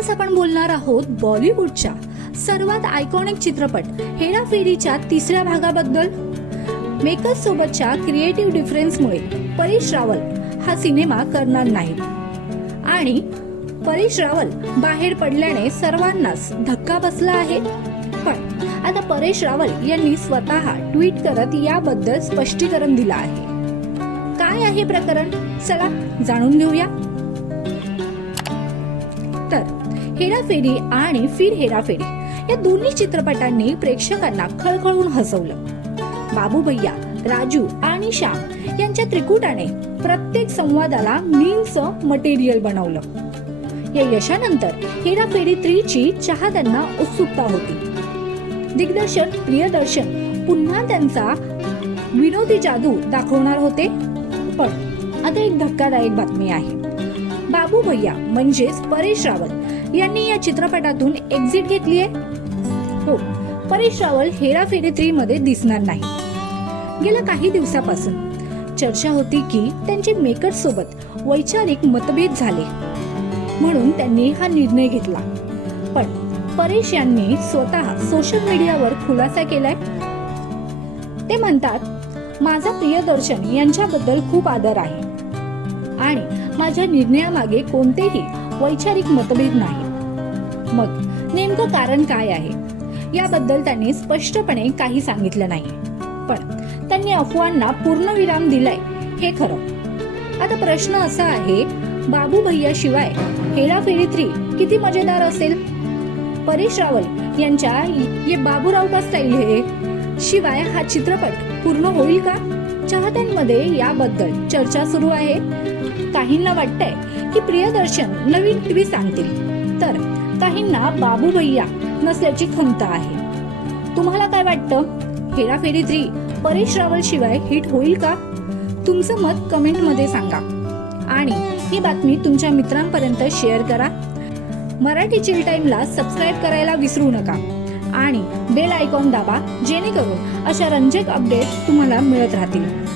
आज आपण बोलणार आहोत बॉलिवूडच्या सर्वात आयकॉनिक चित्रपट हेराफेरीच्या तिसऱ्या भागाबद्दल. मेकर्स सोबतच्या क्रिएटिव्ह डिफरन्समुळे परेश रावल हा सिनेमा करणार नाही. आणि परेश रावल बाहेर पडल्याने सर्वांनाच धक्का बसला आहे. पण आता परेश रावल यांनी स्वतः ट्विट करत याबद्दल स्पष्टीकरण दिलं आहे. काय आहे प्रकरण? चला जाणून घेऊया. हेराफेरी आणि फिर हेराफेरी या दोन्ही चित्रपटांनी प्रेक्षकांना खळखळून हसवलं. बाबू भैया राजू आणि श्याम यांच्या त्रिकुटाने प्रत्येक संवादाला मीमचं मटेरियल बनवलं. या यशानंतर हेराफेरी थ्रीची चाहत्यांना उत्सुकता होती. दिग्दर्शक प्रियदर्शन पुन्हा त्यांचा विनोदी जादू दाखवणार होते पण आता एक धक्कादायक बातमी आहे. बाबू भैया म्हणजेच परेश रावल यांनी या चित्रपटातून एक्झिट घेतलीये? हो परेश रावल हेराफेरी थ्री मध्ये दिसणार नाही. गेल्या काही दिवसापासून चर्चा होती की त्यांचे मेकर्स सोबत वैचारिक मतभेद झाले. म्हणून त्यांनी हा निर्णय घेतला. पण परेश यांनी स्वतः सोशल मीडियावर खुलासा केलाय. ते म्हणतात माझा प्रियदर्शन यांच्याबद्दल खूप आदर आहे. आणि माझ्या निर्णयामागे कोणतेही वैचारिक मतभेद नाही मग नेमकं कारण काय आहे? याबद्दल त्यांनी स्पष्टपणे काही सांगितलं नाही. पण त्यांनी अफवांना पूर्णविराम दिलाय हे खरं. आता प्रश्न असा आहे बाबू भैया शिवाय हेराफेरी थ्री किती मजेदार असेल? परेश रावल यांच्या ये बाबूराव का स्टाईल हे? शिवाय हा चित्रपट पूर्ण होईल का? चाहत्यांमध्ये याबद्दल चर्चा सुरू आहे. काहींना वाटतंय की प्रियदर्शन नवीन टीव्ही सांगतील. तर काहींना बाबू भैया नसल्याची खंत आहे. तुम्हाला काय वाटतं? हेराफेरी थ्री परेश रावल शिवाय हिट होईल का? तुमचं मत कमेंटमध्ये सांगा. आणि ही बातमी तुमच्या मित्रांपर्यंत शेअर करा. मराठी चिल टाइमला सबस्क्राईब करायला विसरू नका. आणि बेल आयकॉन दाबा जेणेकरून अशा रंजक अपडेट तुम्हाला मिळत राहतील.